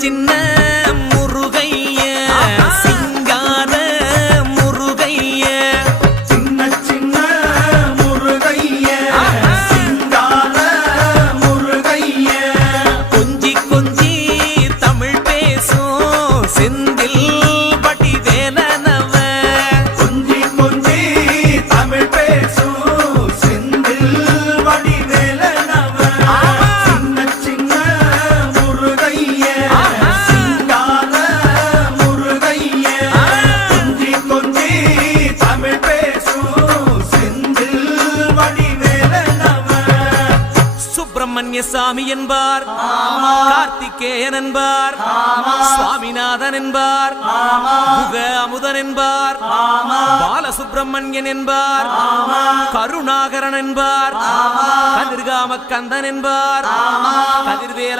சின்ன முருகைய சிங்கார முருகைய சின்ன சின்ன முருகைய சிங்கார முருகைய கொஞ்சி கொஞ்சி தமிழ் பேசும் செந்தில் பட்டி வேலனவ கொஞ்சி கொஞ்சி தமிழ் பேசும் செந்தில் வடி வேலனவ சின்ன சின்ன முருகைய சிங்கார முருகைய கொஞ்சி கொஞ்சி தமிழ் பேசும் செந்தில் வடி வேலனவ சுப்பிரமணிய சாமி என்பார் கார்த்திகேயன் என்பார் சுவாமிநாதன் என்பார் முக அமுதன் என்பார் பாலசுப்பிரமணியன் என்பார் கருணாகரன் என்பார் கதிர்காம கந்தன் என்பார் கதிர்வேல